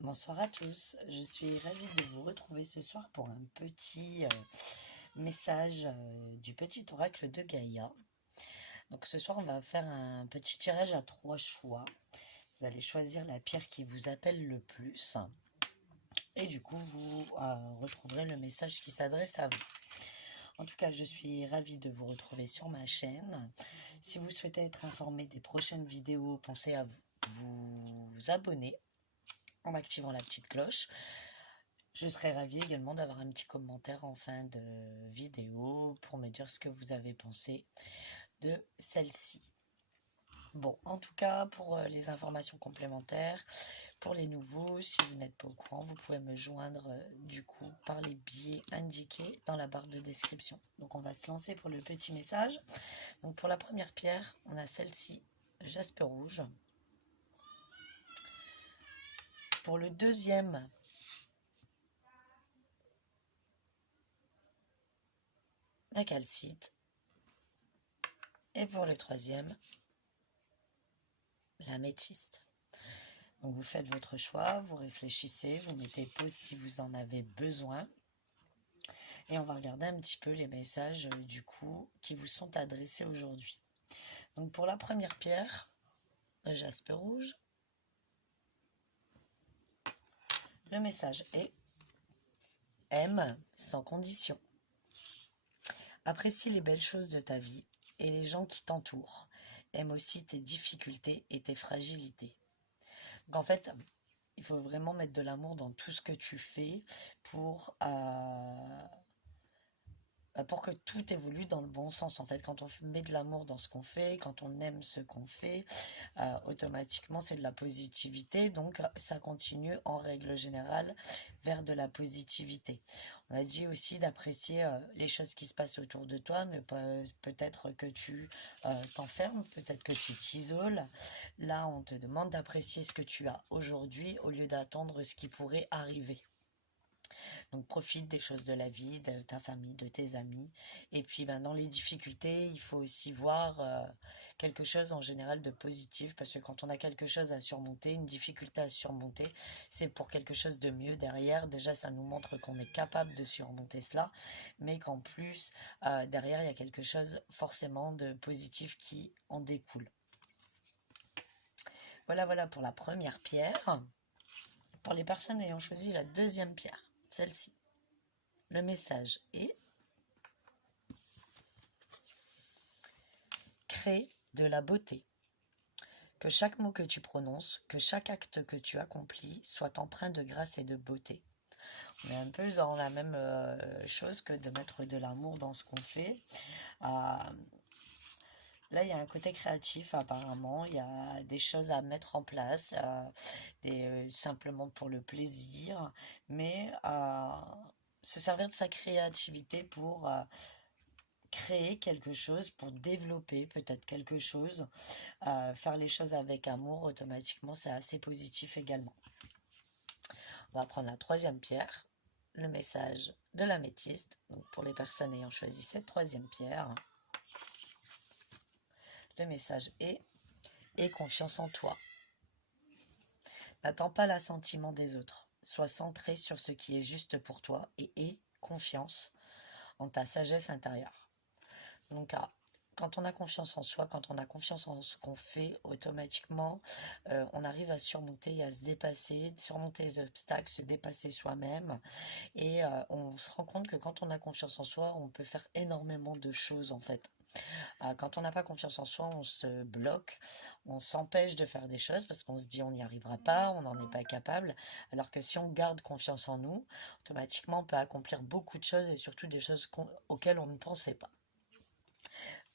Bonsoir à tous, je suis ravie de vous retrouver ce soir pour un petit message du petit oracle de Gaïa. Donc ce soir on va faire un petit tirage à 3 choix. Vous allez choisir la pierre qui vous appelle le plus et du coup vous retrouverez le message qui s'adresse à vous. En tout cas, je suis ravie de vous retrouver sur ma chaîne. Si vous souhaitez être informé des prochaines vidéos, pensez à vous abonner en activant la petite cloche. Je serais ravie également d'avoir un petit commentaire en fin de vidéo pour me dire ce que vous avez pensé de celle-ci. Bon, en tout cas, pour les informations complémentaires, pour les nouveaux, si vous n'êtes pas au courant, vous pouvez me joindre du coup par les biais indiqués dans la barre de description. Donc on va se lancer pour le petit message. Donc pour la première pierre, on a celle-ci, jaspe rouge. Pour le deuxième, la calcite. Et pour le troisième, l'améthyste. Donc vous faites votre choix, vous réfléchissez, vous mettez pause si vous en avez besoin. Et on va regarder un petit peu les messages du coup qui vous sont adressés aujourd'hui. Donc pour la première pierre, le jaspe rouge, le message est « Aime sans condition ». Apprécie les belles choses de ta vie et les gens qui t'entourent. Aime aussi tes difficultés et tes fragilités. Donc en fait, il faut vraiment mettre de l'amour dans tout ce que tu fais pour que tout évolue dans le bon sens. En fait, quand on met de l'amour dans ce qu'on fait, quand on aime ce qu'on fait, automatiquement c'est de la positivité, donc ça continue en règle générale vers de la positivité. On a dit aussi d'apprécier les choses qui se passent autour de toi, ne pas peut-être que tu t'enfermes, peut-être que tu t'isoles. Là, on te demande d'apprécier ce que tu as aujourd'hui au lieu d'attendre ce qui pourrait arriver. Donc profite des choses de la vie, de ta famille, de tes amis. Et puis dans les difficultés, il faut aussi voir quelque chose en général de positif. Parce que quand on a quelque chose à surmonter, une difficulté à surmonter, c'est pour quelque chose de mieux derrière. Déjà, ça nous montre qu'on est capable de surmonter cela. Mais qu'en plus, derrière, il y a quelque chose forcément de positif qui en découle. Voilà pour la première pierre. Pour les personnes ayant choisi la deuxième pierre, celle-ci. Le message est « Crée de la beauté. Que chaque mot que tu prononces, que chaque acte que tu accomplis soit empreint de grâce et de beauté. » On est un peu dans la même chose que de mettre de l'amour dans ce qu'on fait. Là, il y a un côté créatif apparemment, il y a des choses à mettre en place, simplement pour le plaisir, mais se servir de sa créativité pour créer quelque chose, pour développer peut-être quelque chose, faire les choses avec amour, automatiquement c'est assez positif également. On va prendre la troisième pierre, le message de l'améthyste, donc pour les personnes ayant choisi cette troisième pierre. Le message est « Aie confiance en toi. N'attends pas l'assentiment des autres. Sois centré sur ce qui est juste pour toi et aie confiance en ta sagesse intérieure. » Donc, quand on a confiance en soi, quand on a confiance en ce qu'on fait, automatiquement, on arrive à surmonter et à se dépasser, surmonter les obstacles, se dépasser soi-même. Et on se rend compte que quand on a confiance en soi, on peut faire énormément de choses en fait. Quand on n'a pas confiance en soi, on se bloque, on s'empêche de faire des choses parce qu'on se dit on n'y arrivera pas, on n'en est pas capable. Alors que si on garde confiance en nous, automatiquement on peut accomplir beaucoup de choses et surtout des choses auxquelles on ne pensait pas.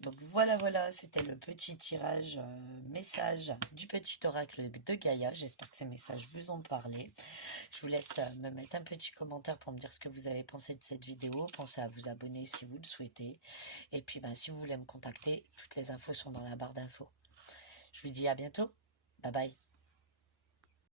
Donc voilà, c'était le petit tirage message du petit oracle de Gaïa. J'espère que ces messages vous ont parlé. Je vous laisse me mettre un petit commentaire pour me dire ce que vous avez pensé de cette vidéo. Pensez à vous abonner si vous le souhaitez. Et puis si vous voulez me contacter, toutes les infos sont dans la barre d'infos. Je vous dis à bientôt. Bye bye.